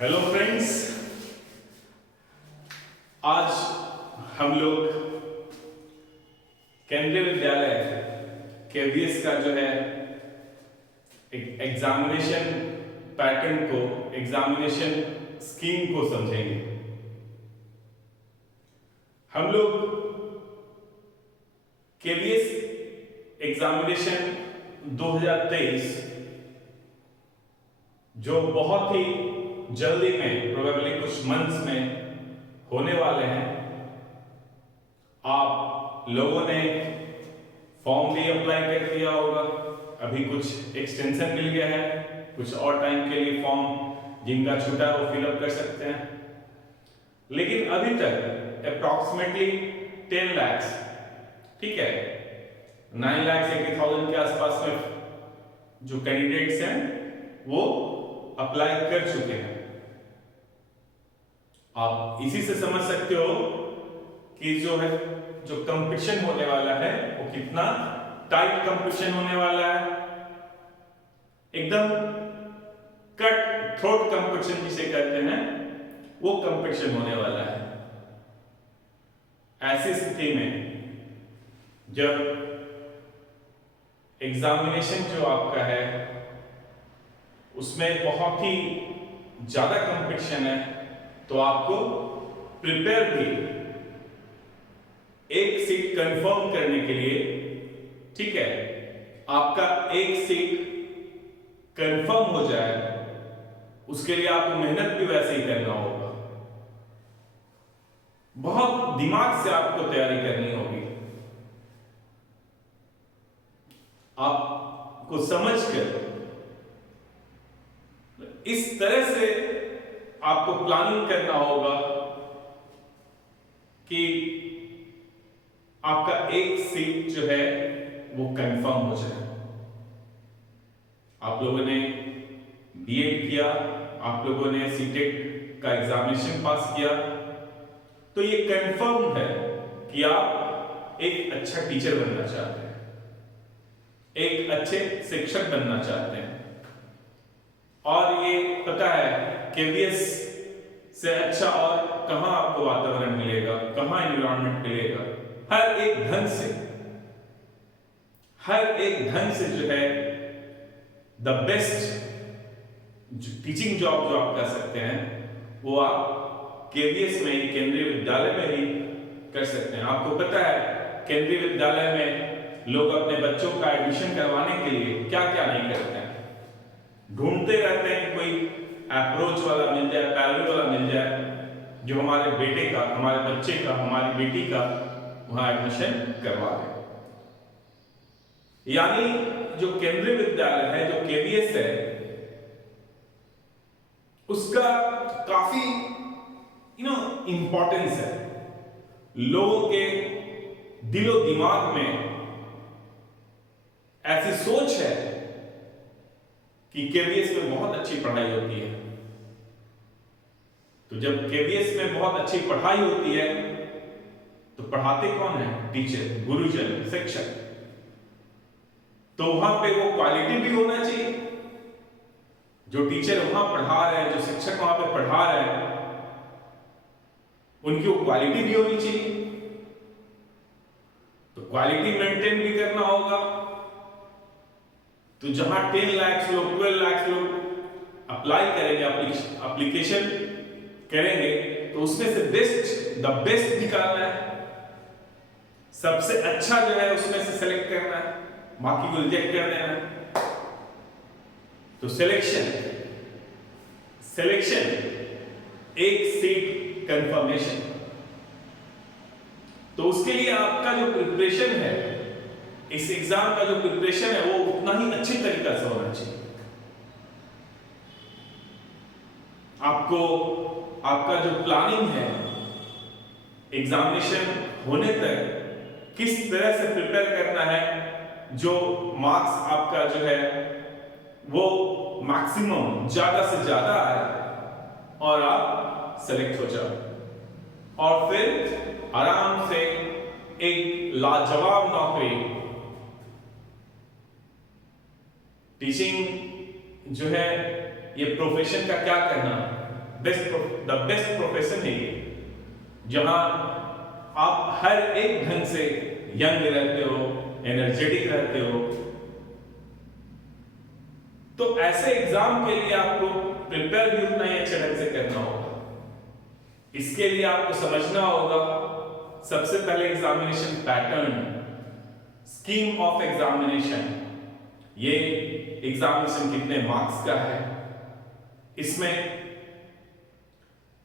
Hello friends, आज हम लोग केंद्रीय विद्यालय केवीएस का जो है एग्जामिनेशन पैटर्न को, एग्जामिनेशन स्कीम को समझेंगे। हम लोग केवीएस एग्जामिनेशन 2023 जो बहुत ही जल्दी में, प्रोबेबली कुछ मंथ्स में होने वाले हैं, आप लोगों ने फॉर्म भी अप्लाई कर दिया होगा। अभी कुछ एक्सटेंशन मिल गया है, कुछ और टाइम के लिए फॉर्म जिनका छूटा है वो फिलअप कर सकते हैं। लेकिन अभी तक अप्रॉक्सीमेटली 10 लाख, ठीक है, 9,80,000 के आसपास में जो कैंडिडेट्स हैं वो अप्लाई कर चुके हैं। आप इसी से समझ सकते हो कि जो कंपटीशन होने वाला है वो कितना टाइट कंपटीशन होने वाला है। एकदम कट थ्रोट कंपटीशन जिसे कहते हैं वो कंपटीशन होने वाला है। ऐसी स्थिति में जब एग्जामिनेशन जो आपका है उसमें बहुत ही ज्यादा कंपटीशन है, तो आपको प्रिपेयर भी एक सीट कंफर्म करने के लिए, ठीक है, आपका एक सीट कंफर्म हो जाए उसके लिए आपको मेहनत भी वैसे ही करना होगा। बहुत दिमाग से आपको तैयारी करनी होगी। आपको समझकर इस तरह से आपको प्लानिंग करना होगा कि आपका एक सीट जो है वो कंफर्म हो जाए। आप लोगों ने बीएड किया, आप लोगों ने सीटेट का एग्जामिनेशन पास किया, तो ये कंफर्म है कि आप एक अच्छा टीचर बनना चाहते हैं, एक अच्छे शिक्षक बनना चाहते हैं। और ये पता है केवीएस से अच्छा और कहां आपको वातावरण मिलेगा, कहां एनवायरनमेंट मिलेगा। हर एक ढंग से जो है द बेस्ट टीचिंग जॉब जो आप कर सकते हैं वो आप केवीएस में, केंद्रीय विद्यालय में ही कर सकते हैं। आपको पता है केंद्रीय विद्यालय में लोग अपने बच्चों का एडमिशन करवाने के लिए क्या क्या नहीं करते हैं, ढूंढते रहते हैं कोई अप्रोच वाला मिल जाए, पैरेलल वाला मिल जाए जो हमारे बेटे का, हमारे बच्चे का, हमारी बेटी का वहां एडमिशन करवा दे। यानी जो केंद्रीय विद्यालय है, जो केवीएस है, उसका काफी इंपॉर्टेंस है। लोगों के दिलो दिमाग में ऐसी सोच है कि केवीएस में बहुत अच्छी पढ़ाई होती है। तो जब केवीएस में बहुत अच्छी पढ़ाई होती है तो पढ़ाते कौन है? टीचर, गुरुजन, शिक्षक। तो वहां पे वो क्वालिटी भी होना चाहिए। जो टीचर वहां पढ़ा रहे हैं, जो शिक्षक वहां पे पढ़ा रहे हैं, उनकी वो क्वालिटी भी होनी चाहिए। तो क्वालिटी मेंटेन भी करना होगा। तो जहां 10 लाख लोग, 12 लाख लोग अप्लाई करेंगे, एप्लीकेशन करेंगे, तो उसमें से द बेस्ट निकालना है। सबसे अच्छा जो है उसमें से सेलेक्ट करना है, बाकी को रिजेक्ट कर देना है। तो सिलेक्शन, एक सीट कंफर्मेशन। तो उसके लिए आपका जो प्रिपरेशन है, इस एग्जाम का जो प्रिपरेशन है, वो उतना ही अच्छे तरीका से होना चाहिए। आपको आपका जो प्लानिंग है एग्जामिनेशन होने तक किस तरह से प्रिपेयर करना है, जो मार्क्स आपका जो है वो मैक्सिमम ज्यादा से ज्यादा आए और आप सेलेक्ट हो जाओ और फिर आराम से एक लाजवाब नौकरी, टीचिंग जो है ये प्रोफेशन का क्या कहना, द बेस्ट प्रोफेशन है ये, जहां आप हर एक ढंग से यंग रहते हो, एनर्जेटिक रहते हो। तो ऐसे एग्जाम के लिए आपको प्रिपेयर भी उतना ही अच्छे ढंग से करना होगा। इसके लिए आपको समझना होगा सबसे पहले examination pattern, scheme of examination. ये एग्जामिनेशन कितने मार्क्स का है, इसमें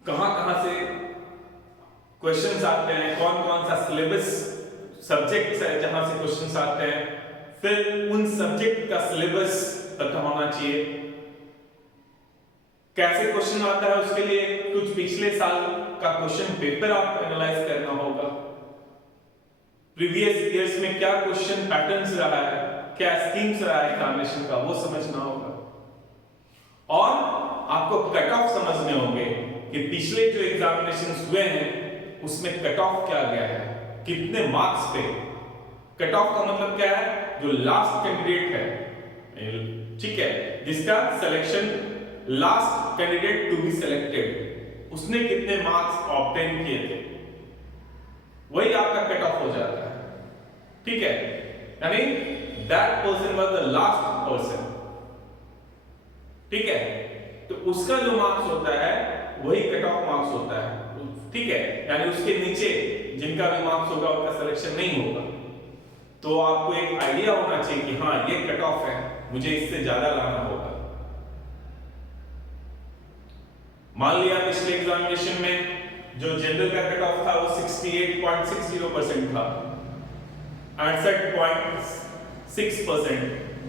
कहां से क्वेश्चंस आते हैं, कौन कौन सा सिलेबस सब्जेक्ट है जहां से क्वेश्चंस आते हैं, फिर उन सब्जेक्ट का सिलेबस पता होना चाहिए। कैसे क्वेश्चन आता है उसके लिए कुछ पिछले साल का क्वेश्चन पेपर आपको एनालाइज करना होगा। प्रीवियस ईयर्स में क्या क्वेश्चन पैटर्न्स रहा है, क्या स्कीम्स रहा है एग्जामिनेशन का, वो समझना होगा। और आपको कट ऑफ समझने होंगे कि पिछले जो एग्जामिनेशंस हुए हैं उसमें कट ऑफ क्या गया है, कितने मार्क्स पे। कट ऑफ का मतलब क्या है, जो लास्ट कैंडिडेट है, ठीक है, जिसका selection last candidate to be selected, उसने कितने मार्क्स ऑब्टेन किए थे, वही आपका कट ऑफ हो जाता है। ठीक है, यानी that person was the last person. ठीक है, तो उसका जो मार्क्स होता है वही कट ऑफ मार्क्स होता है। ठीक है, यानी उसके नीचे जिनका भी मार्क्स होगा उनका सिलेक्शन नहीं होगा। तो आपको एक आइडिया होना चाहिए कि हाँ ये कट ऑफ है, मुझे इससे ज्यादा लाना होगा। मान लिया पिछले एग्जामिनेशन में जो जनरल का कट ऑफ था वो 68.60% था, 68.6%,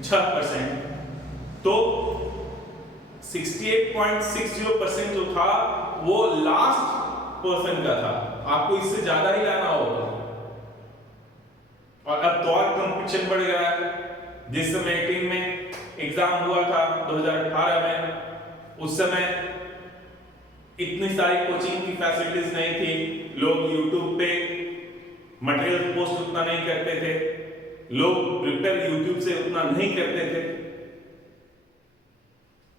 6%। तो 68.60% जो था वो लास्ट पर्सन का था, आपको इससे ज्यादा ही लाना होगा। और अब तो और कंपटीशन बढ़ गया है। जिस समय 18 में एग्जाम हुआ था 2018 में, उस समय इतनी सारी कोचिंग की फैसिलिटीज नहीं थी, लोग यूट्यूब पे मटेरियल पोस्ट उतना नहीं करते थे, लोग प्रिपेयर यूट्यूब से उतना नहीं करते थे,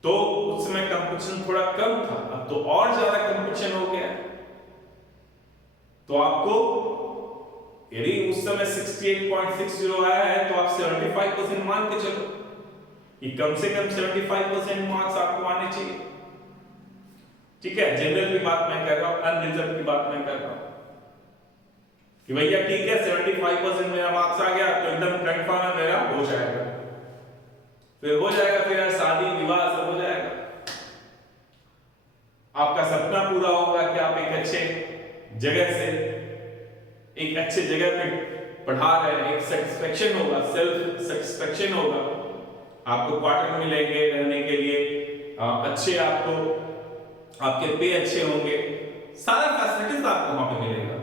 तो उस समय कंपटीशन थोड़ा कम था। अब तो और ज्यादा कंपटीशन हो गया। तो आपको यदि उस समय 68.60 आया है तो आप 75% मान के चलो कि कम से कम 75% मार्क्स आपको आने चाहिए। ठीक है, जनरल की बात मैं कर रहा हूं, अनरिजर्व की बात मैं कर रहा हूं कि भैया ठीक है 75% मेरा मार्क्स आ गया तो एकदम कंफर्म है मेरा हो जाएगा, फिर हो जाएगा, फिर शादी विवाह सब हो जाएगा, आपका सपना पूरा होगा कि आप एक अच्छे जगह से एक अच्छे जगह पे पढ़ा रहे हैं, एक सेटिस्फेक्शन होगा, सेल्फ सेटिस्फेक्शन होगा, आपको क्वार्टर मिलेंगे रहने के लिए, अच्छे आपको आपके पे अच्छे होंगे, सारा फैसिलिटीज आपको वहां पे मिलेगा।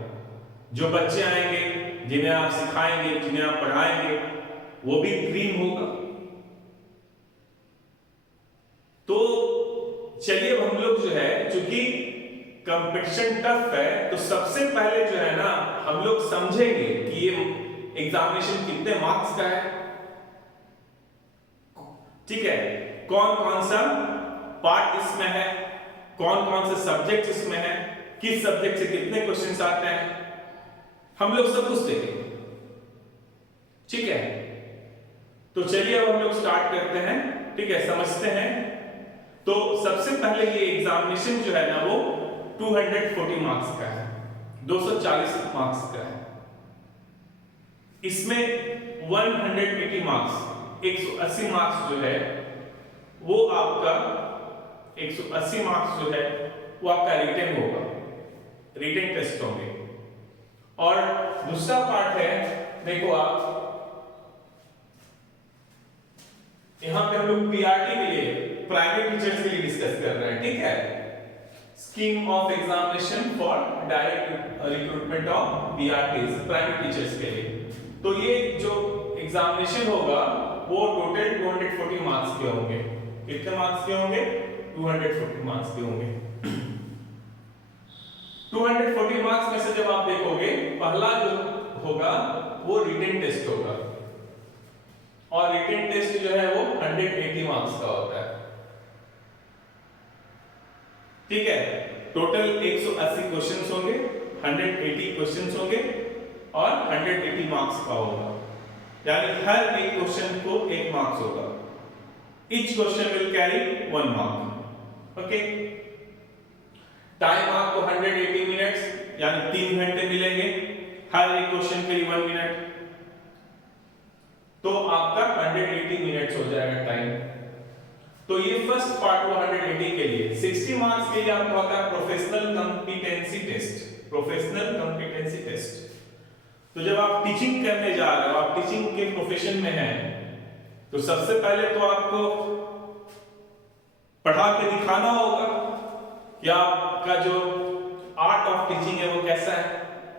जो बच्चे आएंगे जिन्हें आप सिखाएंगे, जिन्हें आप पढ़ाएंगे, वो भी ड्रीम होगा। तो चलिए हम लोग जो है, चूंकि कंपटीशन टफ है, तो सबसे पहले जो है ना हम लोग समझेंगे कि ये एग्जामिनेशन कितने मार्क्स का है। ठीक है, कौन कौन सा पार्ट इसमें है, कौन कौन से सब्जेक्ट इसमें है, किस सब्जेक्ट से कितने क्वेश्चंस आते हैं, हम लोग सब कुछ देखेंगे। ठीक है, तो चलिए अब हम लोग स्टार्ट करते हैं। ठीक है, समझते हैं। तो सबसे पहले ये एग्जामिनेशन जो है ना वो 240 मार्क्स का है, 240 मार्क्स का है। इसमें 180 मार्क्स, 180 मार्क्स जो है वो आपका 180 मार्क्स जो है वो आपका रिटन होगा, रिटन टेस्ट होंगे। और दूसरा पार्ट है, देखो आप यहां पे हम लोग पीआरटी के लिए, प्राइवेट टीचर्स के लिए डिस्कस कर रहे हैं। ठीक है, scheme of examination for direct recruitment of PRTs, private teachers के लिए। तो ये जो एग्जामिनेशन होगा वो टोटल 240 मार्क्स के होंगे। कितने मार्क्स के होंगे? 240 मार्क्स के होंगे। 240 मार्क्स में से जब आप देखोगे, पहला जो होगा वो रिटन टेस्ट होगा, और रिटन टेस्ट जो है वो 180 मार्क्स का होता है। ठीक है, टोटल 180 क्वेश्चंस होंगे, 180 क्वेश्चंस होंगे और 180 मार्क्स का होगा, यानी हर एक क्वेश्चन को 1 मार्क्स होगा। Each question will carry 1 mark. Okay, time आपको 180 मिनट्स यानी 3 घंटे मिलेंगे, हर एक क्वेश्चन के लिए 1 मिनट, तो आपका 180 मिनट्स हो जाएगा टाइम। तो ये फर्स्ट पार्ट हुआ 180 के लिए। 60 मार्क्स के लिए आपको आता है professional competency test. Professional competency test, तो जब आप टीचिंग करने जा रहे हो, आप टीचिंग के प्रोफेशन में हैं, तो सबसे पहले तो आपको पढ़ा के दिखाना होगा कि आपका जो आर्ट ऑफ टीचिंग है वो कैसा है,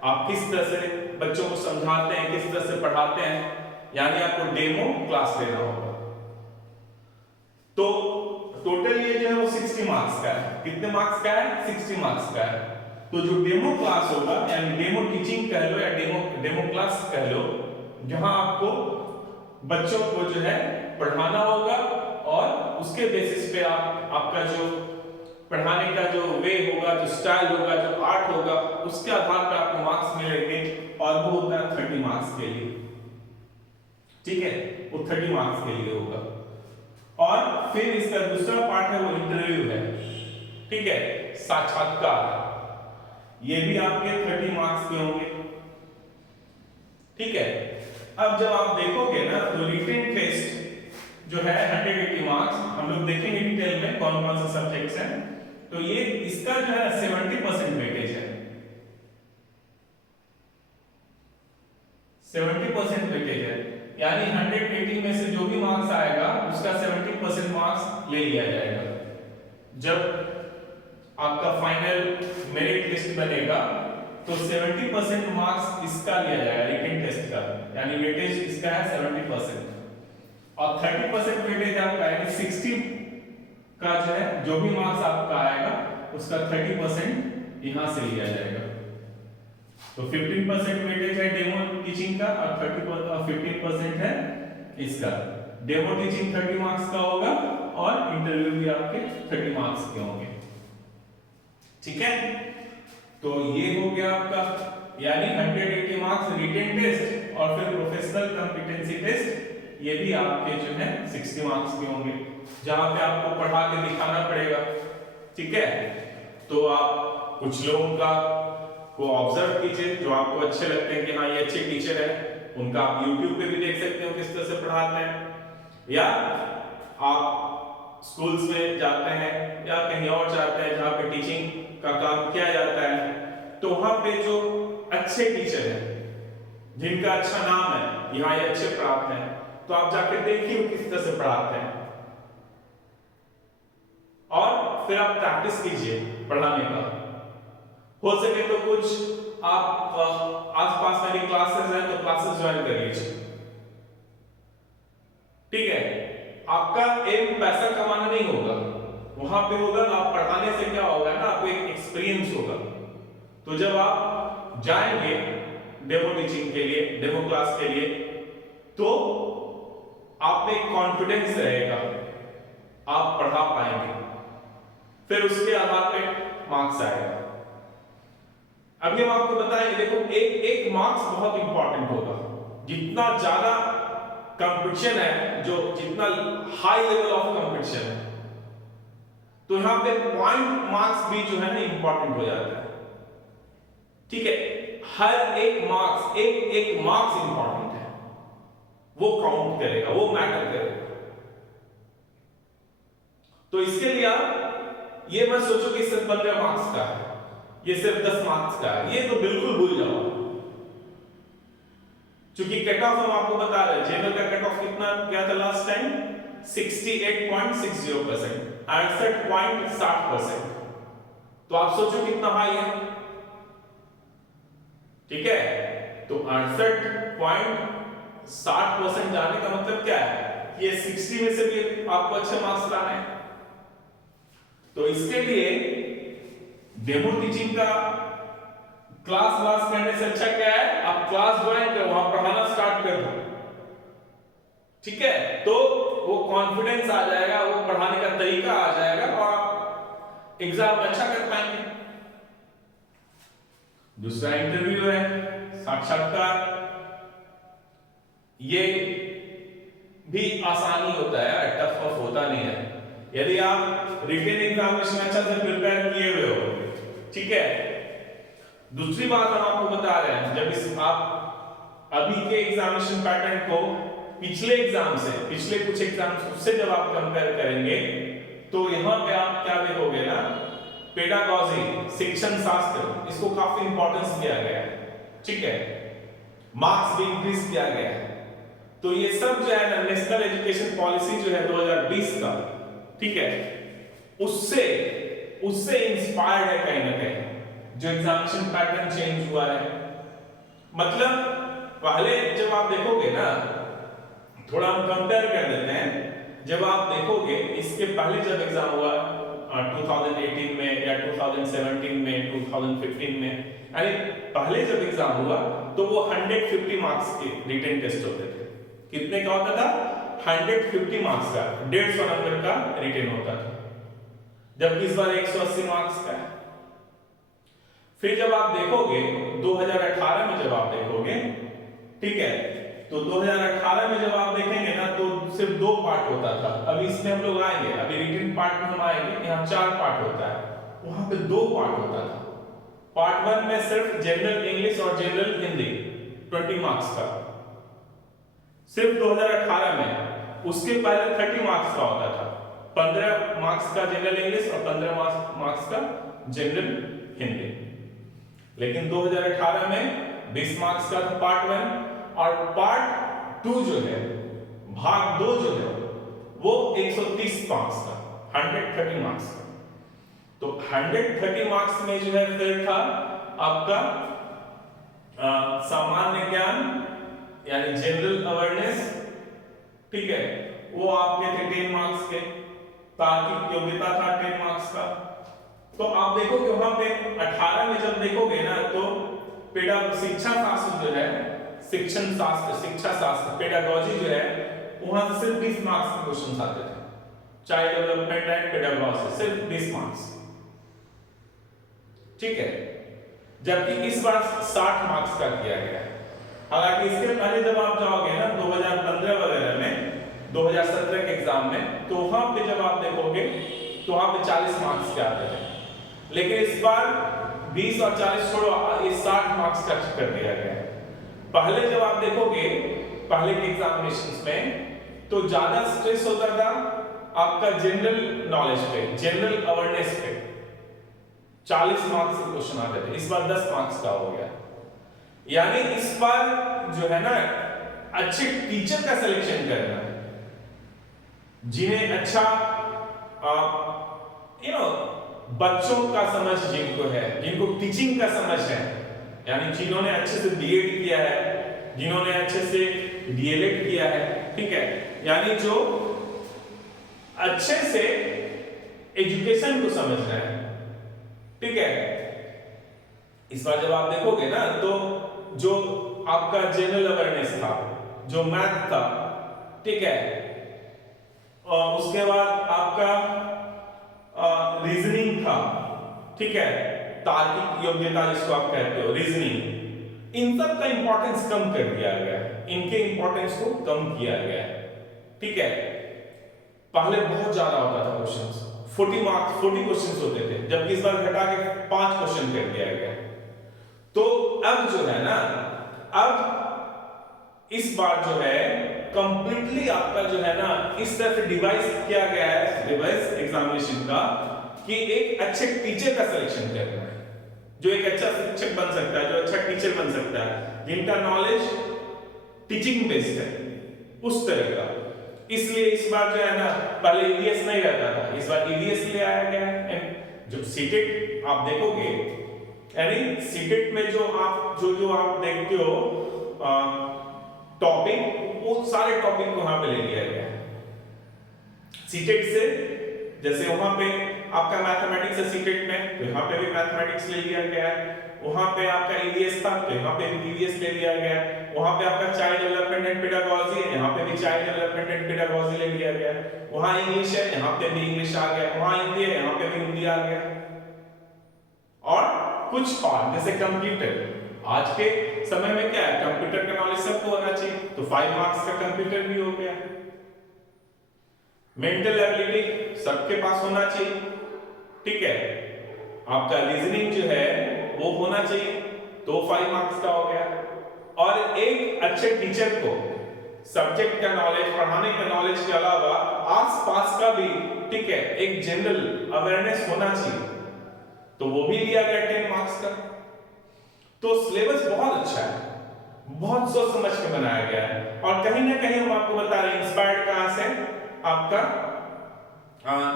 आप किस तरह से बच्चों को समझाते हैं, किस तरह से पढ़ाते हैं, यानी आपको डेमो क्लास लेना होगा। तो टोटल ये जो है वो 60 मार्क्स का है। कितने मार्क्स का है? 60 मार्क्स का है। तो जो डेमो क्लास होगा, यानी डेमो टीचिंग कह लो या डेमो क्लास कह लो, जहां आपको बच्चों को जो है पढ़ाना होगा और उसके बेसिस पे आपका जो पढ़ाने का जो वे होगा, जो स्टाइल होगा, जो आर्ट होगा, उसके आधार पर आपको मार्क्स मिलेंगे और वो होता है 30 मार्क्स के लिए। ठीक है, वो 30 मार्क्स के लिए होगा। और फिर इसका दूसरा पार्ट है वो इंटरव्यू है। ठीक है, साक्षात्कार, ये भी आपके 30 मार्क्स के होंगे। ठीक है, अब जब आप देखोगे ना तो रिटन टेस्ट जो है 180 मार्क्स, हम लोग देखेंगे डिटेल में कौन कौन से सब्जेक्ट्स हैं। तो ये इसका जो है 70% वेटेज है, 70% वेटेज है, यानी 180 में से जो भी मार्क्स आएगा उसका 70% मार्क्स ले लिया जाएगा। जब आपका फाइनल मेरिट लिस्ट बनेगा तो 70% मार्क्स इसका लिया जाएगा, रिटन टेस्ट का, यानी वेटेज इसका है 70% और 30% वेटेज आपका यानी 60 का जो है जो भी मार्क्स आपका आएगा उसका 30% यहां से लिया जाएगा। तो 15% वेटेज है डेमो टीचिंग का और 15% है इसका। डेमो टीचिंग 30 मार्क्स का होगा और इंटरव्यू भी आपके 30 मार्क्स के होंगे। ठीक है, तो ये हो गया आपका, यानी 180 मार्क्स रिटन टेस्ट और फिर प्रोफेशनल कॉम्पिटेंसी टेस्ट, ये भी आपके जो है 60 मार्क्स के होंगे, जहां पे आपको पढ़ा के दिखाना पड़ेगा। ठीक है, तो आप कुछ लोगों का को ऑब्जर्व कीजिए जो आपको अच्छे लगते हैं कि हाँ ये अच्छे टीचर है, उनका आप YouTube पे भी देख सकते हो किस तरह से पढ़ाते हैं, या आप स्कूल्स में जाते हैं या कहीं और जाते हैं जहाँ पे टीचिंग का काम किया जाता है, तो वहां पे जो अच्छे टीचर हैं जिनका अच्छा नाम है, यहाँ ये अच्छे पढ़ाते हैं, तो आप जाके देखिए किस तरह से पढ़ाते हैं और फिर आप प्रैक्टिस कीजिए पढ़ाने का। हो सके तो कुछ आप आसपास में भी क्लासेस हैं तो क्लासेस ज्वाइन कर लीजिए। ठीक है, आपका एम पैसा कमाना नहीं होगा, वहां पे होगा ना आप पढ़ाने से क्या होगा ना, आपको एक एक्सपीरियंस होगा। तो जब आप जाएंगे डेमो टीचिंग के लिए, डेमो क्लास के लिए, तो आप में एक कॉन्फिडेंस रहेगा, आप पढ़ा पाएंगे, फिर उसके आधार पे मार्क्स आएगा। अभी हम आपको बताएंगे, देखो एक मार्क्स बहुत इंपॉर्टेंट होगा। जितना ज्यादा कंपटीशन है, जो जितना हाई लेवल ऑफ कंपटीशन है, तो यहां पे पॉइंट मार्क्स भी जो है ना इंपॉर्टेंट हो जाता है। ठीक है, हर एक मार्क्स एक मार्क्स इंपॉर्टेंट है, वो काउंट करेगा, वो मैटर करेगा। तो इसके लिए आप ये मत सोचो कि सिर्फ 15 मार्क्स का है, ये सिर्फ 10 मार्क्स का है, ये तो बिल्कुल भूल जाओ। क्योंकि कट ऑफ हम आपको बता रहे हैं, जनरल का कट ऑफ कितना क्या था लास्ट टाइम, 68.60%, 68.60%। तो आप सोचो कितना हाई है। ठीक है, तो 68.60% जाने का मतलब क्या है, ये 60 में से भी आपको अच्छे मार्क्स लाने हैं। तो इसके लिए डेमो टीचिंग का क्लास करने से अच्छा क्या है, आप क्लास ज्वाइन करो, वहां पढ़ाना स्टार्ट कर दो। ठीक है, तो वो कॉन्फिडेंस आ जाएगा, वो पढ़ाने का तरीका आ जाएगा और आप एग्जाम अच्छा कर पाएंगे। दूसरा इंटरव्यू है, साक्षात्कार। ये भी आसानी होता है, टफ वफ होता नहीं है यदि आप रिटन एग्जामिनेशन अच्छा से प्रिपेयर किए हुए हो, ठीक है। दूसरी बात हम आपको बता रहे हैं, जब इस आप अभी के एग्जामिनेशन पैटर्न को पिछले एग्जाम से, पिछले कुछ एग्जाम उससे जब आप कंपेयर करेंगे तो यहां पे आप क्या देखोगे ना, पेडागॉजी, शिक्षण शास्त्र, इसको काफी इंपॉर्टेंस दिया गया है, ठीक है। मार्क्स भी इंक्रीज किया गया है। तो ये सब जो है ना, नेशनल एजुकेशन पॉलिसी जो है 2020 का, ठीक है, उससे इंस्पायर्ड है कहीं ना कहीं, जो एग्जामिनेशन पैटर्न चेंज हुआ है। मतलब पहले जब आप देखोगे ना, थोड़ा हम कंपेयर कर देते हैं, जब आप देखोगे इसके पहले जब एग्जाम हुआ 2018 में या 2017 में, 2015 में, यानी पहले जब एग्जाम हुआ तो वो 150 मार्क्स के रिटन टेस्ट होते थे। कितने का होता था? 150 मार्क्स का, 150 नंबर का रिटन होता था, जबकि इस बार 180 मार्क्स का है। फिर जब आप देखोगे 2018 में, जब आप देखोगे, ठीक है, तो 2018 में जब आप देखेंगे ना तो सिर्फ 2 पार्ट होता था। अभी इसमें हम लोग आएंगे, अभी रिटन पार्ट में हम आएंगे, यहाँ 4 पार्ट होता है, वहां पे 2 पार्ट होता था। पार्ट 1 में सिर्फ जनरल इंग्लिश और जनरल हिंदी 20 मार्क्स का, सिर्फ 2018 में। उसके पहले 30 मार्क्स का होता था, 15 मार्क्स का जनरल इंग्लिश और 15 मार्क्स का जनरल हिंदी। लेकिन 2018 में 20 मार्क्स का था पार्ट 1, और पार्ट 2 जो है, भाग 2 जो है, वो 130 मार्क्स का, 130 मार्क्स का। तो 130 मार्क्स में जो है फिर था आपका सामान्य ज्ञान, यानी जनरल अवेयरनेस, ठीक है, वो आपके थे 10 मार्क्स के। तार्किक योग्यता था 10 मार्क्स का। तो आप देखोगे वहां पे 18 में जब देखोगे ना, तो शिक्षा शास्त्र जो है, शिक्षण शास्त्र, शिक्षा शास्त्र, पेडागॉजी जो है, वहां से सिर्फ 20 मार्क्स के क्वेश्चन आते थे। चाइल्ड डेवलपमेंट एंड पेडागॉजी सिर्फ 20 मार्क्स, ठीक है, जबकि इस बार 60 मार्क्स का किया गया है। हालांकि इसके पहले जब आप जाओगे ना 2015 वगैरह में, 2017 के एग्जाम में, तो वहां पे जब आप देखोगे तो वहां पे 40 मार्क्स के आते थे। लेकिन इस बार 20 और 40 छोड़ो, ये 60 मार्क्स का कर दिया गया है। पहले जब आप देखोगे पहले के एग्जामिनेशंस में, तो ज्यादा स्ट्रेस होता था आपका जनरल नॉलेज पे, जनरल अवेयरनेस पे, 40 मार्क्स के क्वेश्चन आते थे। इस बार 10 मार्क्स का हो गया। यानी इस बार जो है ना, अच्छे टीचर का सिलेक्शन करना है, जिन्हें अच्छा बच्चों का समझ जिनको है, जिनको टीचिंग का समझ है, यानी जिन्होंने अच्छे से बीएड किया है, जिन्होंने अच्छे से डीएलएड किया है, ठीक है, यानी जो अच्छे से एजुकेशन को समझ रहे हैं, ठीक है। इस बार जब आप देखोगे ना, तो जो आपका जनरल अवेयरनेस था, जो मैथ था, ठीक है, और उसके बाद आपका रीजनिंग था, ठीक है, तार्किक योग्यता जिसको आप कहते हो, रीजनिंग, इन सब का इंपॉर्टेंस कम कर दिया गया है, इनके इंपॉर्टेंस को कम किया गया है, ठीक है। पहले बहुत ज्यादा होता था क्वेश्चंस, 40 क्वेश्चंस होते थे, जबकि इस बार घटा के 5 क्वेश्चन कर दिया गया। तो अब जो है ना, अब इस बार जो है कंप्लीटली आपका जो है ना, इस तरह से डिवाइस किया गया है, डिवाइस एग्जामिनेशन का, कि एक अच्छे टीचर का सिलेक्शन करना है, जो एक अच्छा शिक्षक बन सकता है, जो अच्छा टीचर बन सकता है, जिनका नॉलेज टीचिंग बेस्ड है, उस तरह का। इसलिए इस बार जो है ना, पहले ईवीएस नहीं रहता था, इस बार ईवीएस ले आया गया है। जो सीटेट आप देखोगे, यानी सीटेट में जो आप देखते हो टॉपिक, वो सारे टॉपिक को वहां पे ले लिया गया है सीटेट से। जैसे वहां पे आपका मैथमेटिक्स है सीटेट में, तो यहाँ पे भी मैथमेटिक्स ले लिया गया है। वहां पे आपका ईवीएस था, तो यहाँ पे भी ईवीएस ले लिया गया है। वहां पे आपका चाइल्ड डेवलपमेंट एंड पेडागॉजी है, यहाँ पे भी चाइल्ड डेवलपमेंट एंड पेडागॉजी ले लिया गया है। वहां इंग्लिश है, यहाँ पे भी इंग्लिश आ गया। वहां हिंदी है, यहाँ पे भी हिंदी आ गया। और कुछ और, जैसे कंप्यूटर। आज के समय में क्या है, कंप्यूटर का नॉलेज सबको होना चाहिए, तो 5 मार्क्स का कंप्यूटर भी हो गया। मेंटल एबिलिटी सबके पास होना चाहिए, ठीक है। आपका रीजनिंग जो है वो होना चाहिए, तो 5 मार्क्स का हो गया। और एक अच्छे टीचर को सब्जेक्ट का नॉलेज, पढ़ाने का नॉलेज के अलावा आसपास का भी, ठीक है, एक जनरल अवेयरनेस होना चाहिए, तो वो भी लिया गया 10 मार्क्स का। तो सिलेबस बहुत अच्छा है, बहुत सोच समझ के बनाया गया है। और कहीं ना कहीं हम आपको बता रहे हैं इंस्पायर्ड कहां से, आपका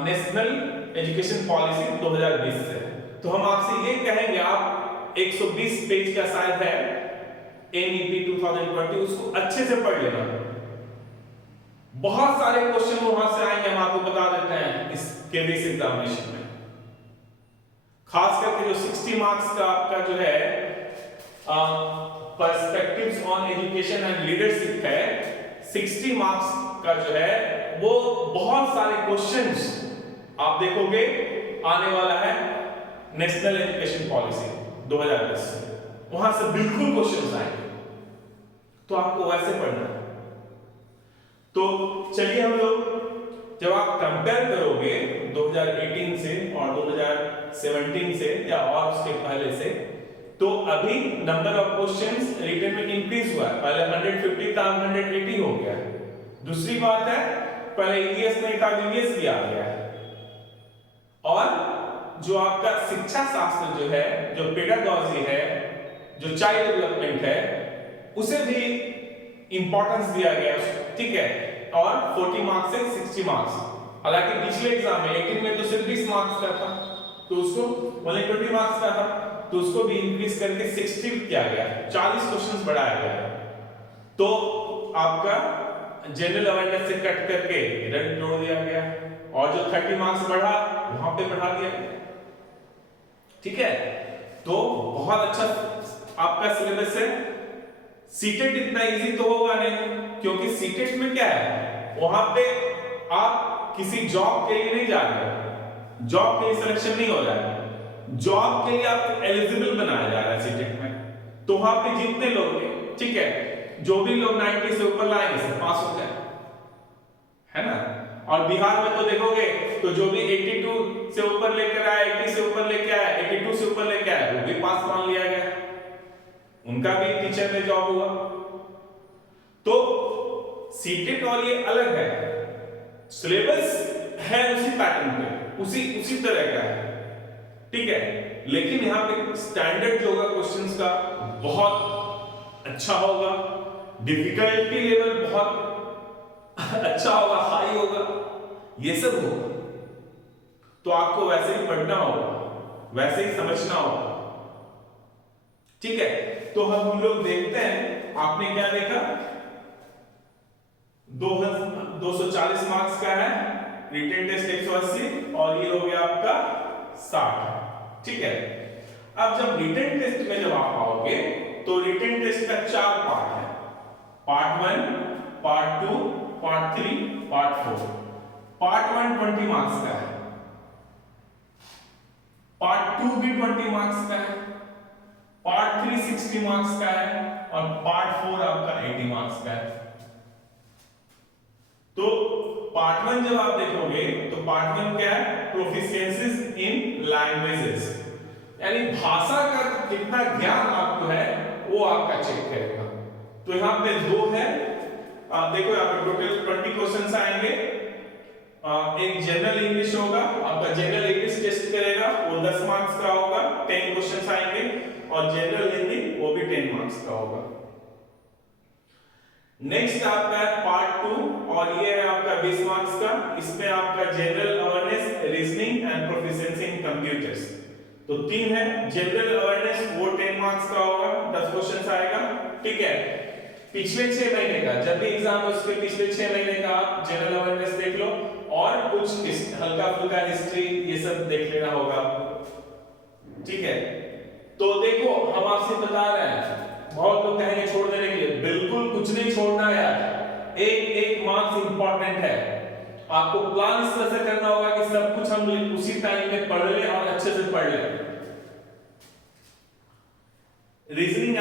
नेशनल एजुकेशन पॉलिसी 2020 से। तो हम आपसे ये कहेंगे, आप 120 पेज का शायद है NEP 2020, उसको अच्छे से पढ़ लेना। बहुत सारे क्वेश्चन वहां से आएंगे, हम आपको बता देते हैं इस केबीएस एग्जामिनेशन में। खास करके जो 60 मार्क्स का आपका जो है perspectives on education and leadership है, 60 मार्क्स का जो है वो बहुत सारे क्वेश्चंस आप देखोगे आने वाला है नेशनल एजुकेशन पॉलिसी 2020 से, वहां से बिल्कुल क्वेश्चंस आएंगे, तो आपको वैसे पढ़ना है। तो चलिए हम लोग जब आप कंपेयर करोगे 2018 से और 2017 से या और उसके पहले से, तो अभी नंबर ऑफ क्वेश्चंस रिटन में इंक्रीज हुआ है। पहले 150 था, 180 हो गया है। दूसरी बात है, पहले ईवीएस नहीं था, ईवीएस भी आ गया है। और जो आपका शिक्षा शास्त्र जो है, जो पेडागॉजी है, जो चाइल्ड डेवलपमेंट है, उसे भी इंपॉर्टेंस दिया गया है, ठीक है। और 40 मार्क्स से 60 मार्क्स, हालांकि पिछले एग्जाम में 18 में तो सिर्फ 20 मार्क्स का था, तो उसको 120 मार्क्स का था, तो उसको भी इंक्रीज करके 60 किया गया, 40 क्वेश्चंस बढ़ाया गया। तो आपका जनरल अवेयरनेस से कट करके इधर जोड़ दिया गया, और जो 30 मार्क्स बढ़ा वहां पे बढ़ा दिया गया, ठीक है। तो बहुत अच्छा आपका सिलेबस है। सीटेट इतना इजी तो होगा नहीं, क्योंकि सीटेट में क्या है, वहां पे आप किसी जॉब के लिए नहीं जा रहे, जॉब के लिए सिलेक्शन नहीं हो रहा है, जॉब के लिए आपको एलिजिबल बनाया जा रहा है सीटेट में। तो वहां पे जितने लोग, ठीक है, जो भी लोग 90 से ऊपर लाएंगे सब पास हो जाए, है ना। और बिहार में तो देखोगे तो जो भी 82 से ऊपर लेकर आया, 80 से ऊपर लेके आया, 82 से ऊपर लेके आया, वो भी पास मान लिया गया, उनका भी टीचर में जॉब हुआ। तो सीटेट और ये अलग है, सिलेबस है उसी पैटर्न पे, उसी तरह का है, ठीक है। लेकिन यहाँ पे स्टैंडर्ड जो होगा क्वेश्चंस का बहुत अच्छा होगा, डिफिकल्टी लेवल बहुत अच्छा होगा, हाई होगा, ये सब होगा। तो आपको वैसे ही पढ़ना होगा, वैसे ही समझना होगा, ठीक है। तो हम लोग देखते हैं, आपने क्या देखा, 240 मार्क्स का है, रिटन टेस्ट 180, और ये हो गया आपका 60, ठीक है। अब जब रिटन टेस्ट में जब आप आओगे, तो रिटन टेस्ट का 4 पार्ट है, part 1, part 2, part 3, part 4। Part 1 20 marks का है, पार्ट 2 भी 20 मार्क्स का है, पार्ट 3 60 मार्क्स का है, और पार्ट 4 आपका 80 मार्क्स का है। तो पार्ट 1 जब आप देखोगे, तो पार्ट 1 क्या है, प्रोफिशिएंसीज इन लैंग्वेजेस, यानी भाषा का कितना ज्ञान आपको है वो आपका चेक करेगा। तो यहां पे 2 है, देखो यहाँ पे टोटल 20 क्वेश्चंस आएंगे। एक जनरल इंग्लिश होगा, आपका जनरल इंग्लिश टेस्ट करेगा, वो 10 मार्क्स का होगा, 10 क्वेश्चंस आएंगे, और जनरल हिंदी वो भी 10 मार्क्स का होगा। नेक्स्ट आपका है पार्ट 2, और ये है आपका 20 मार्क्स का, इसमें आपका general awareness, reasoning and proficiency in computers, तो 3 है। जनरल अवेयरनेस वो 10 मार्क्स का होगा, 10 क्वेश्चंस आएगा, ठीक है। पिछले 6 महीने का जब भी एग्जाम है, उसके पिछले 6 महीने का आप जनरल अवेयरनेस देख लो, और कुछ हल्का फुल्का हिस्ट्री ये सब देख लेना होगा आपको, ठीक है। तो देखो हम आपसे बता रहे हैं, बहुत लोग कहेंगे छोड़ देने के लिए, बिल्कुल कुछ नहीं छोड़ना यार, एक मार्क्स इंपॉर्टेंट है। आपको प्लान इस तरह से करना होगा कि सब कुछ हम उसी टाइम में पढ़ ले और अच्छे से पढ़ ले,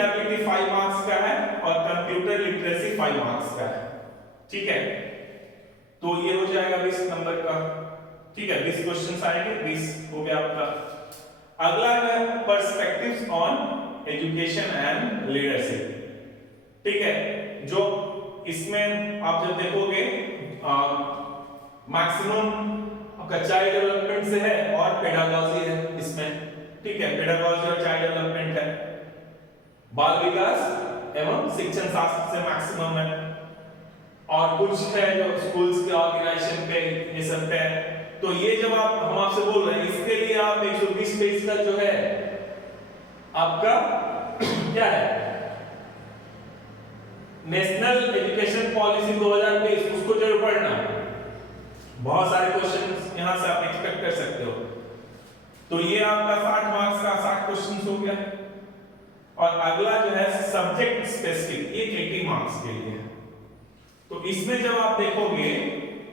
एबिलिटी 5 मार्क्स का है और कंप्यूटर लिटरेसी 5 मार्क्स का है। ठीक है, तो ये हो जाएगा 20 नंबर का। ठीक है, 20 क्वेश्चंस आएंगे, 20 हो गया आपका। अगला है perspectives on education and leadership. ठीक है, जो इसमें आप जब देखोगे मैक्सिमम आपका चाइल्ड डेवलपमेंट से है और पेडागॉजी है इसमें। ठीक है, पेडागॉजी और चाइल्ड डेवलपमेंट है, बाल विकास एवं शिक्षण शास्त्र से मैक्सिमम है, और कुछ है जो स्कूल्स के ऑर्गेनाइजेशन पे ये सब पे। तो ये जब हम आपसे बोल रहे हैं, इसके लिए आप 120 पेज का जो है आपका क्या है, नेशनल एजुकेशन पॉलिसी 2020, उसको जरूर पढ़ना। बहुत सारे क्वेश्चंस यहां से आप एक्सपेक्ट कर सकते हो। तो ये आपका 60 मार्क्स का 60 क्वेश्चंस हो गया। और अगला जो है सब्जेक्ट स्पेसिफिक, ये 80 मार्क्स के लिए है। तो इसमें जब आप देखोगे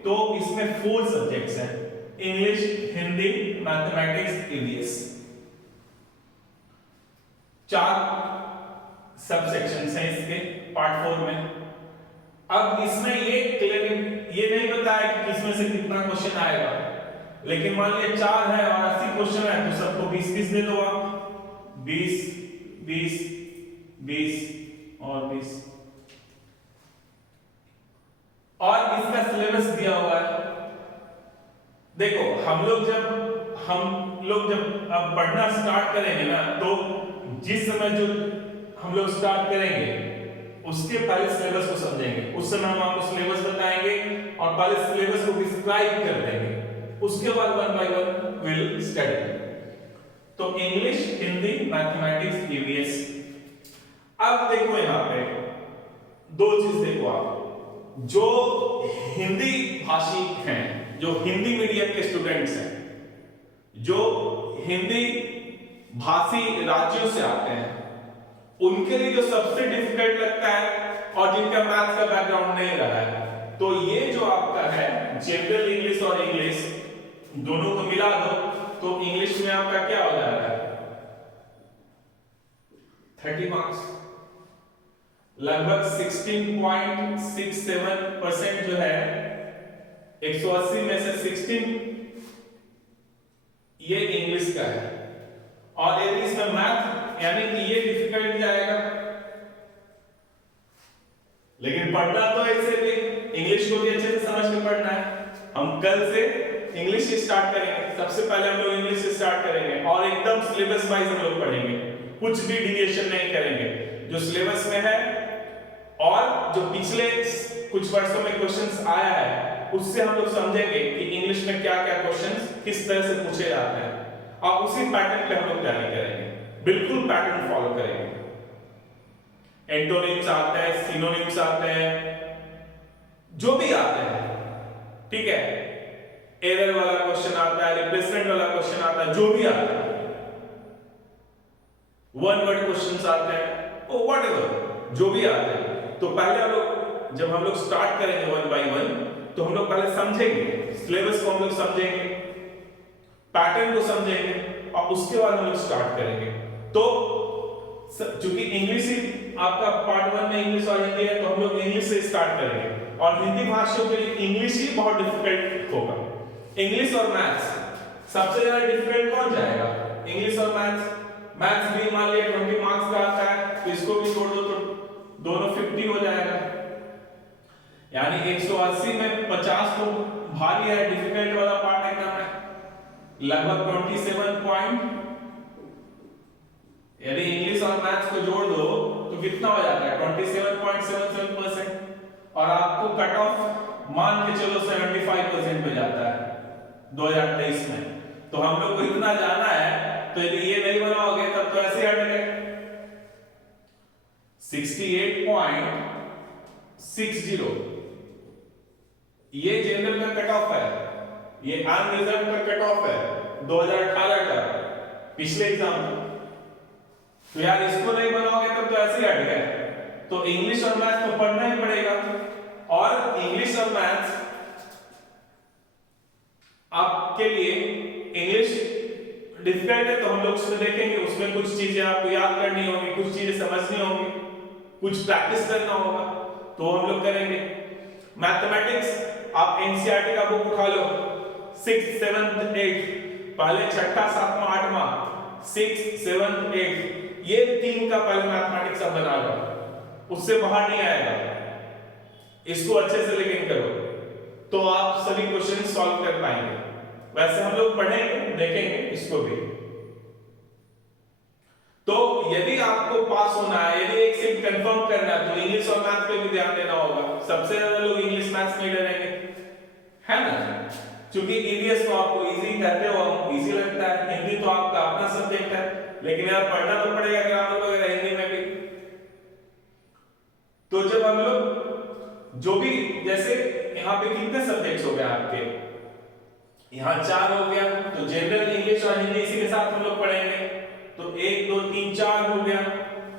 तो इसमें 4 सब्जेक्ट्स हैं, इंग्लिश, हिंदी, मैथमेटिक्स, ईवीएस, 4 सब सेक्शंस हैं इसके पार्ट 4 में। अब इसमें ये नहीं बताया कि किसमें से कितना क्वेश्चन आएगा, लेकिन मान लीजिए 4 है और 80 क्वेश्चन है, तो सबको 20-20 दे दो आप, 20 20 20 और 20। और इसका सिलेबस दिया हुआ है। देखो हम लोग जब अब पढ़ना स्टार्ट करेंगे ना, तो जिस समय जो हम लोग स्टार्ट करेंगे उसके पहले सिलेबस को समझेंगे। उस समय हम आपको सिलेबस बताएंगे और पहले सिलेबस को डिस्क्राइब कर देंगे, उसके बाद 1 बाय 1 विल स्टडी। तो इंग्लिश, हिंदी, मैथमेटिक्स, ईवीएस। अब देखो यहां पे 2 चीज देखो आप, जो हिंदी भाषी हैं, जो हिंदी मीडियम के स्टूडेंट्स हैं, जो हिंदी भाषी राज्यों से आते हैं, उनके लिए जो सबसे डिफिकल्ट लगता है और जिनका मैथ्स का बैकग्राउंड नहीं रहा है, तो ये जो आपका है जनरल इंग्लिश और इंग्लिश दोनों को मिला दो तो इंग्लिश में आपका क्या हो जा रहा है 30 मार्क्स, लगभग 16.67% जो है 180 में से 16 ये इंग्लिश का है। और यदि इसमें मैथ यानी कि ये डिफिकल्ट जाएगा, लेकिन पढ़ना तो ऐसे भी इंग्लिश को भी अच्छे से समझ के पढ़ना है। हम कल से इंग्लिश से स्टार्ट करेंगे, सबसे पहले हम लोग इंग्लिश से स्टार्ट करेंगे और एकदम सिलेबस वाइज हम लोग पढ़ेंगे, कुछ भी डिविएशन नहीं करेंगे, जो सिलेबस में है और जो पिछले कुछ वर्षों में क्वेश्चंस आया है उससे हम लोग समझेंगे कि इंग्लिश में क्या क्या क्वेश्चंस किस तरह से पूछे जाते हैं, और उसी पैटर्न पे हम लोग तैयारी करेंगे, बिल्कुल पैटर्न फॉलो करेंगे। एंटोनिम्स आते हैं, सिनोनिम्स आते हैं, जो भी आते हैं, ठीक है, एरर वाला क्वेश्चन आता है, रिप्लेसमेंट वाला क्वेश्चन आता है, जो भी आता है, वन वर्ड क्वेश्चंस आते हैं, ओ व्हाटएवर जो भी आते हैं। तो पहले जब हम लोग स्टार्ट करेंगे 1 बाय 1, तो हम लोग पहले समझेंगे सिलेबस को, हम लोग समझेंगे पैटर्न को समझेंगे और उसके बाद हम लोग स्टार्ट करेंगे। तो चूंकि इंग्लिश ही आपका पार्ट 1 में इंग्लिश और हिंदी है, तो हम लोग इंग्लिश से स्टार्ट करेंगे। और हिंदी भाषियों के लिए इंग्लिश ही बहुत डिफिकल्ट होगा। इंग्लिश और मैथ्स सबसे ज्यादा डिफिकल्ट कौन जाएगा, इंग्लिश और मैथ्स। मैथ्स भी मान लिया 20 मार्क्स का आता है, तो इसको भी छोड़ दो तो दोनों 50 हो जाएगा, यानी 180 में 50 तो भारी है, डिफिकल्ट वाला पार्ट एकदम है, लगभग 27 पॉइंट, यदि इंग्लिश और मैथ्स को जोड़ दो तो कितना हो जाता है 27.77%, और आपको कट ऑफ मान के चलो 75% पे जाता है 2023 में। तो हम लोग को इतना जाना है, तो यदि ये नहीं बनाओगे तब तो ऐसे हट गए। 68.60 ये जनरल का कट ऑफ है, ये अनरिजर्व का कट ऑफ है 2018 का पिछले एग्जाम का। तो यार इसको नहीं बनाओगे तब तो ऐसे हट गए। तो इंग्लिश और मैथ्स तो पढ़ना ही पड़ेगा, और इंग्लिश और मैथ्स आपके लिए इंग्लिश डिफिकल्ट है तो हम लोग उसमें देखेंगे, उसमें कुछ चीजें आपको याद करनी होंगी, कुछ चीजें समझनी होंगी, कुछ प्रैक्टिस करना होगा, तो हम लोग करेंगे। मैथमेटिक्स आप एनसीईआरटी का बुक उठा लो, 6th 7th 8th, पहले छठा सातवां आठवां, 6th 7th 8th, ये 3 का पहले मैथमेटिक्स आप बना लो, उससे बाहर नहीं आएगा। इसको अच्छे से लेकिन करो तो आप सभी क्वेश्चन सॉल्व कर पाएंगे। वैसे हम लोग पढ़ेंगे, देखेंगे इसको भी। तो यदि आपको पास होना है, यदि एक सीट कंफर्म करना है, तो इंग्लिश और मैथ्स पे भी ध्यान देना होगा। सबसे ज्यादा लोग इंग्लिश मैथ्स में डरेंगे, है ना, क्योंकि ईवीएस तो आपको इजी कहते हो, इजी लगता है। हिंदी तो आपका अपना सब्जेक्ट है, लेकिन यार पढ़ना तो पड़ेगा ग्रामर वगैरह हिंदी में भी। तो जब हम लोग जो भी, जैसे यहाँ पे कितने सब्जेक्ट्स हो गए आपके, यहाँ 4 हो गया, तो जनरल इंग्लिश और हिंदी इसी के साथ हम लोग पढ़ेंगे। तो 1 2 3 4 हो गया,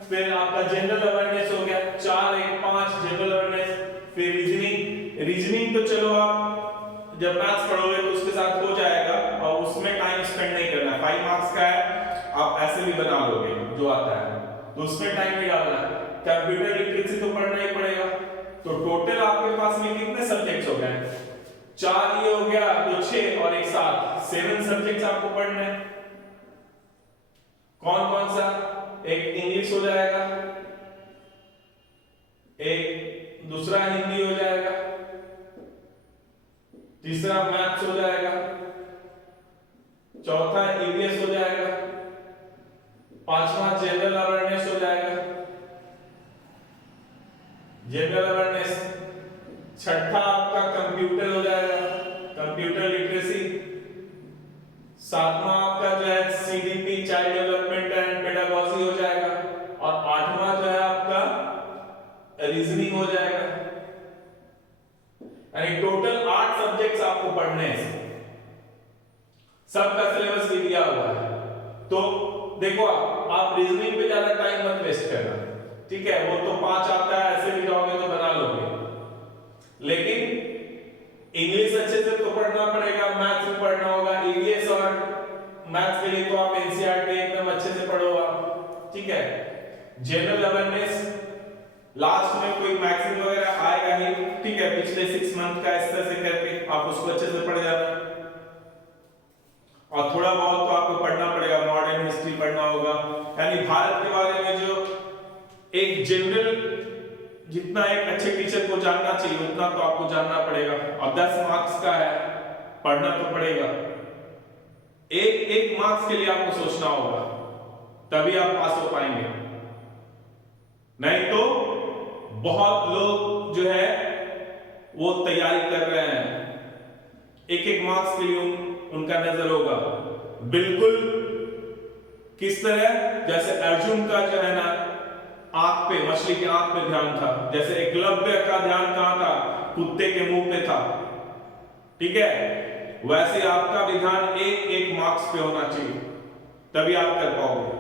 फिर आपका जनरल अवेयरनेस हो गया, 4 1 5 जनरल अवेयरनेस, फिर रीजनिंग तो चलो आप जब मैथ्स पढ़ोगे तो उसके साथ हो जाएगा, और उसमें टाइम स्पेंड नहीं करना, 5 मार्क्स का है, आप ऐसे भी बना लोगे जो आता है, तो उसमें टाइम नहीं डालना। कंप्यूटर लिटरेसी तो पढ़ना ही पड़ेगा। तो टोटल आपके पास में कितने सब्जेक्ट्स हो गए, 4 ये हो गया, तो 6 और 1 7, 7 सब्जेक्ट्स आपको पढ़ने हैं। कौन कौन सा, एक इंग्लिश हो जाएगा, एक दूसरा हिंदी हो जाएगा, तीसरा मैथ्स हो जाएगा, चौथा ईवीएस हो जाएगा, पांचवा जनरल अवेयरनेस हो जाएगा, जनरल अवेयरनेस, छठा आपका कंप्यूटर हो जाएगा, कंप्यूटर लिटरेसी, सातवां आपका जो है CDP child development and pedagogy हो जाएगा, और आठवां जो है आपका रीजनिंग हो जाएगा। यानी टोटल 8 सब्जेक्ट्स आपको पढ़ने हैं, सबका सिलेबस भी दिया हुआ है। तो देखो आप रीजनिंग पे ज्यादा टाइम मत वेस्ट करना, ठीक है, वो तो 5 आता है, ऐसे भी जाओगे तो बना लोगे, लेकिन इंग्लिश अच्छे से तो पढ़ना पड़ेगा, मैथ्स भी पढ़ना होगा। ईवीएस और मैथ्स के लिए तो आप एनसीईआरटी एकदम अच्छे से पढ़ो आप, ठीक है। जनरल अवेयरनेस लास्ट में कोई मैक्सिमम वगैरह आएगा ही, ठीक है, पिछले 6 मंथ का इस तरह से करके आप उसको अच्छे से पढ़ जाना। और थोड़ा बहुत तो आपको पढ़ना पड़ेगा, मॉडर्न हिस्ट्री पढ़ना होगा, यानी भारत के बारे में जो एक जनरल, जितना एक अच्छे टीचर को जानना चाहिए उतना तो आपको जानना पड़ेगा। और 10 मार्क्स का है, पढ़ना तो पड़ेगा। एक मार्क्स के लिए आपको सोचना होगा, तभी आप पास हो पाएंगे, नहीं तो बहुत लोग जो है वो तैयारी कर रहे हैं, एक मार्क्स के लिए उनका नजर होगा बिल्कुल किस तरह, जैसे अर्जुन का जो है ना आंख पे, मछली की आंख पे ध्यान था, जैसे एकलव्य का ध्यान कहां था, कुत्ते के मुंह पे था, ठीक है, वैसे आपका भी ध्यान एक मार्क्स पे होना चाहिए, तभी आप कर पाओगे।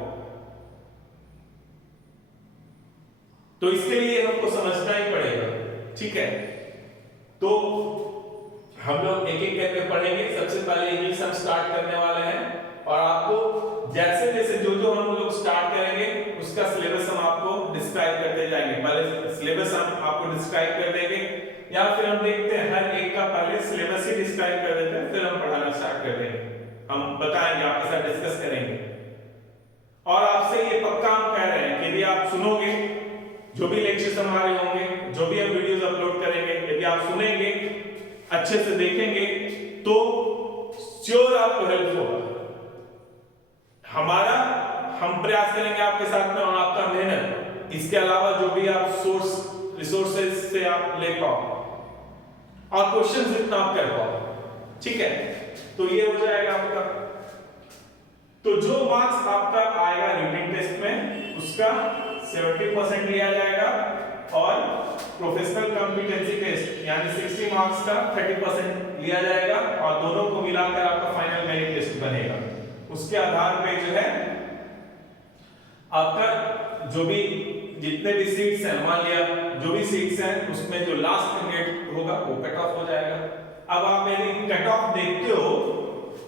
तो इसके लिए हमको समझना ही पड़ेगा, ठीक है। तो हम लोग एक करके पढ़ेंगे। सबसे पहले इंग्लिश हम स्टार्ट करने वाले हैं, और आपको जैसे जैसे जो हम लोग स्टार्ट करेंगे उसका सिलेबस हम आपको डिस्क्राइब करते जाएंगे। पहले सिलेबस हम आपको डिस्क्राइब कर देंगे, या फिर हम देखते हैं हर एक का पहले सिलेबस ही डिस्क्राइब कर देते हैं, फिर हम पढ़ाना स्टार्ट कर देंगे, हम बताएंगे, आपके साथ डिस्कस करेंगे। और आपसे ये पक्का हम कह रहे हैं कि यदि आप सुनोगे, जो भी लेक्चर्स हमारे होंगे, जो भी हम वीडियोस अपलोड करेंगे, यदि आप सुनेंगे, अच्छे से देखेंगे, तो श्योर आपको हेल्प होगा। हम प्रयास करेंगे आपके साथ में, और आपका मेहनत, इसके अलावा जो भी आप रिसोर्सेज से आप ले पाओ, और क्वेश्चन जितना आप कर पाओ, ठीक है। तो ये हो जाएगा आपका। तो जो मार्क्स आपका आएगा रिटन टेस्ट में, उसका 70% लिया जाएगा, और प्रोफेशनल कॉम्पिटेंसी टेस्ट यानी 60 मार्क्स का 30% लिया जाएगा, और दोनों को मिलाकर आपका फाइनल मेरिट लिस्ट बनेगा। उसके आधार पे जो है आपका जो भी जितने भी सीट्स हैं, मान लिया जो भी सीट्स हैं उसमें जो लास्ट कैंडिडेट होगा वो कट ऑफ हो जाएगा। अब आप यदि कट ऑफ देखते हो,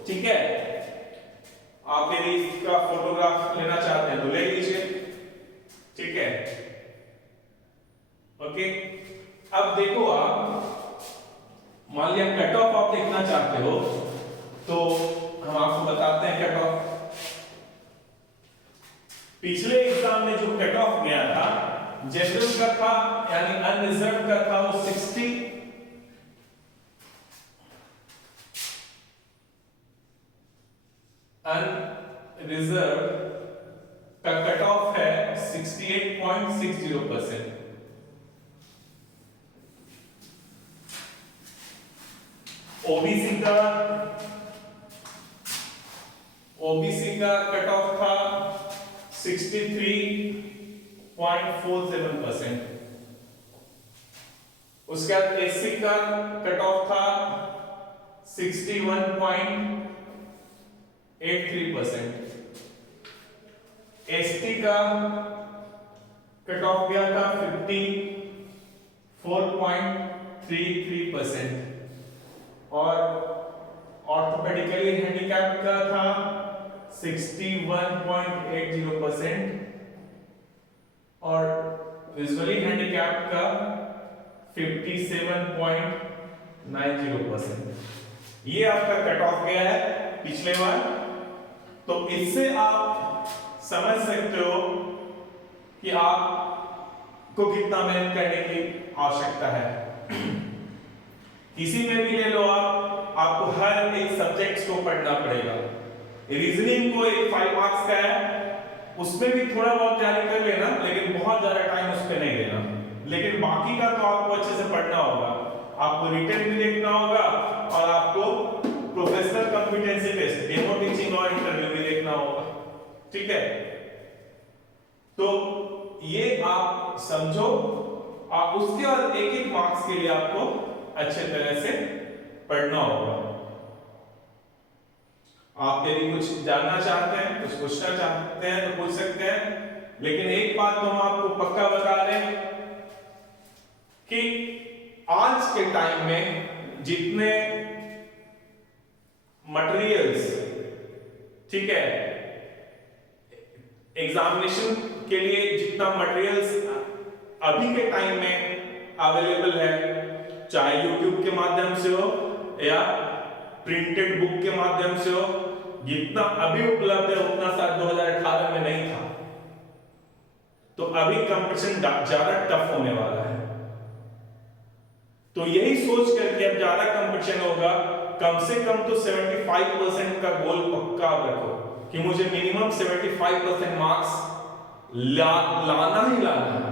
ठीक है, आप यदि इसका फोटोग्राफ लेना चाहते हैं तो ले लीजिए, ठीक है। ओके, अब देखो आप, मान लिया कट ऑफ आप देखना चाहते हो तो हम आपको बताते हैं कट ऑफ। पिछले एग्जाम में जो कट ऑफ गया था जनरल का था, यानी अनरिजर्व का था, वो 60, अनरिजर्व का कट ऑफ है 68.60%। ओबीसी का कट ऑफ था 63.47%। उसके बाद एससी का कट ऑफ था 61.83%। एसटी का कट ऑफ गया था 54.33% और ऑर्थोपेडिकली हैंडीकैप का था 61.80% और विजुअली हैंडीकैप का 57.90%। ये आपका कट ऑफ गया है पिछले बार। तो इससे आप समझ सकते हो कि आपको कितना मेहनत करने की आवश्यकता है। किसी में भी ले लो आपको हर एक सब्जेक्ट्स को पढ़ना पड़ेगा। रीजनिंग को एक 5 मार्क्स का है, उसमें भी थोड़ा बहुत तैयारी कर लेना, लेकिन बहुत ज्यादा टाइम उस पर नहीं देना। लेकिन बाकी का तो आपको अच्छे से पढ़ना होगा, आपको रिटन भी देखना होगा और आपको professional competency test, demo teaching और इंटरव्यू भी देखना होगा, ठीक है। तो ये आप समझो, आप उसके बाद एक एक मार्क्स के लिए आपको अच्छे तरह से पढ़ना होगा। आप यदि कुछ जानना चाहते हैं, कुछ पूछना चाहते हैं तो पूछ सकते हैं, लेकिन एक बात तो हम आपको पक्का बता दें कि आज के टाइम में जितने मटेरियल्स, ठीक है, एग्जामिनेशन के लिए जितना मटेरियल्स अभी के टाइम में अवेलेबल है, चाहे यूट्यूब के माध्यम से हो या प्रिंटेड बुक के माध्यम से हो, जितना अभी उपलब्ध है उतना साल 2018 में नहीं था। तो अभी कंपटीशन ज्यादा टफ होने वाला है। तो यही सोच करके अब ज्यादा कंपटीशन होगा, कम से कम तो 75% का गोल पक्का रखो कि मुझे मिनिमम 75% मार्क्स लाना ही लाना है।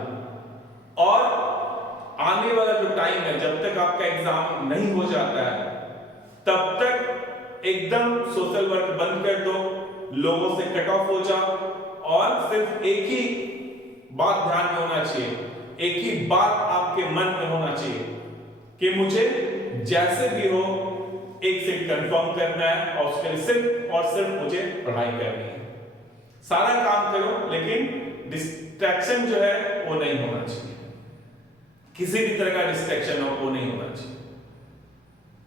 और आने वाला जो टाइम है, जब तक आपका एग्जाम नहीं हो जाता है तब तक एकदम सोशल वर्क बंद कर दो, लोगों से कट ऑफ हो जाओ और सिर्फ एक ही बात ध्यान में होना चाहिए, एक ही बात आपके मन में होना चाहिए कि मुझे जैसे भी हो एक सीट कंफर्म करना है और उसके लिए सिर्फ और सिर्फ मुझे पढ़ाई करनी है। सारा काम करो लेकिन डिस्ट्रैक्शन जो है वो नहीं होना चाहिए, किसी भी तरह का डिस्ट्रैक्शन हो वो नहीं होना चाहिए।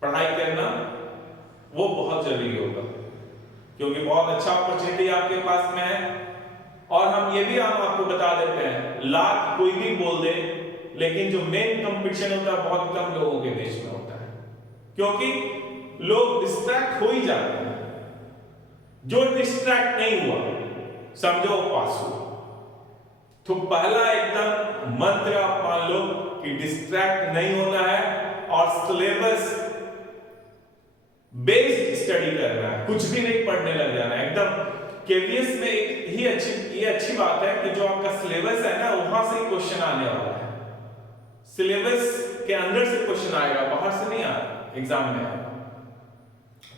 पढ़ाई करना वो बहुत जरूरी होगा क्योंकि बहुत अच्छा अपॉर्चुनिटी आपके पास में है। और हम ये भी आपको बता देते हैं, लाख कोई भी बोल दे लेकिन जो मेन कंपटीशन होता है बहुत कम लोगों के बीच में होता है, क्योंकि लोग डिस्ट्रैक्ट हो ही जाते हैं। जो डिस्ट्रैक्ट नहीं हुआ समझो पास हुआ। तो पहला एकदम मंत्र आप मान लो कि डिस्ट्रैक्ट नहीं होना है और सिलेबस बेस्ड स्टडी करना है, कुछ भी नहीं पढ़ने लग जाना है एकदम। केवीएस में एक ही अच्छी बात है कि जो आपका सिलेबस है ना वहां से क्वेश्चन आने वाला है, सिलेबस के अंदर से क्वेश्चन आएगा, बाहर से नहीं आएगा एग्जाम में।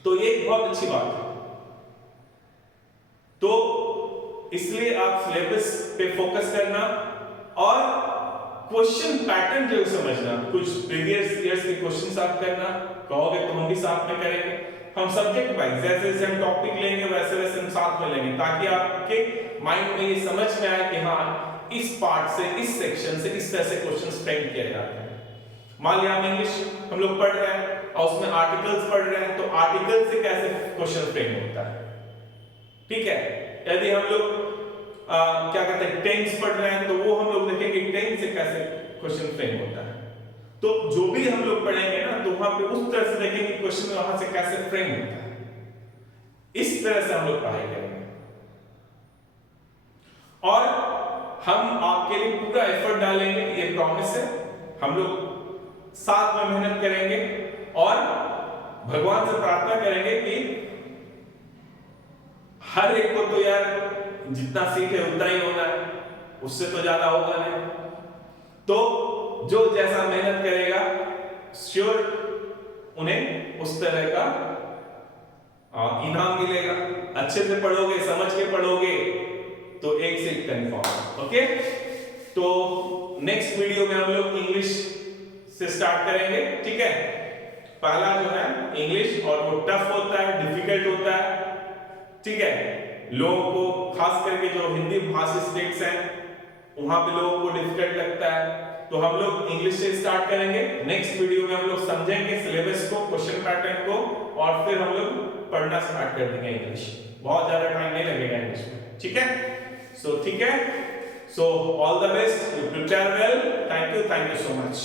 तो ये एक बहुत अच्छी बात है। तो इसलिए आप सिलेबस पे फोकस करना और क्वेश्चन पैटर्न जो समझना, कुछ प्रीवियस ईयर्स के क्वेश्चंस आप करना, कहोगे तो हम भी साथ में करेंगे। हम सब्जेक्ट वाइज जैसे जैसे हम टॉपिक लेंगे वैसे वैसे हम साथ में लेंगे ताकि आपके माइंड में ये समझ में आए कि हाँ इस पार्ट से, इस सेक्शन से इस तरह से क्वेश्चंस फ्रेम किए जाते हैं। मान लिया हम इंग्लिश हम लोग पढ़ रहे हैं और उसमें आर्टिकल्स पढ़ रहे हैं, तो आर्टिकल से कैसे क्वेश्चन फ्रेम होता है, ठीक है। यदि हम लोग क्या कहते हैं टेंस पढ़ रहे हैं तो वो हम लोग देखेंगे टेंस से कैसे क्वेश्चन फ्रेम होता है। तो जो भी हम लोग पढ़ेंगे ना तो वहां पे उस तरह से देखेंगे क्वेश्चन वहां से कैसे फ्रेम होता है, इस तरह से हम लोग पढ़ाई करेंगे। और हम आपके लिए पूरा एफर्ट डालेंगे, ये प्रॉमिस है। हम लोग साथ में मेहनत करेंगे और भगवान से प्रार्थना करेंगे कि हर एक को तो यार जितना सीट है उतना ही होना है, उससे तो ज्यादा होगा नहीं। तो जो जैसा मेहनत करेगा श्योर उन्हें उस तरह का इनाम मिलेगा। अच्छे से पढ़ोगे, समझ के पढ़ोगे तो एक सीट कंफर्म। ओके, तो नेक्स्ट वीडियो में हम लोग इंग्लिश से स्टार्ट करेंगे। ठीक है, पहला जो है इंग्लिश, और वो टफ होता है, डिफिकल्ट होता है। ठीक है, लोगों को खास करके जो हिंदी भाषी स्टेट्स हैं वहां पे लोगों को डिफिकल्ट लगता है। तो हम लोग इंग्लिश से स्टार्ट करेंगे। नेक्स्ट वीडियो में हम लोग समझेंगे सिलेबस को, क्वेश्चन पैटर्न को, और फिर हम लोग पढ़ना स्टार्ट कर देंगे इंग्लिश। बहुत ज्यादा टाइम नहीं लगेगा इंग्लिश में। ठीक है, ठीक है, so all the best, you prepare well. Thank you so much.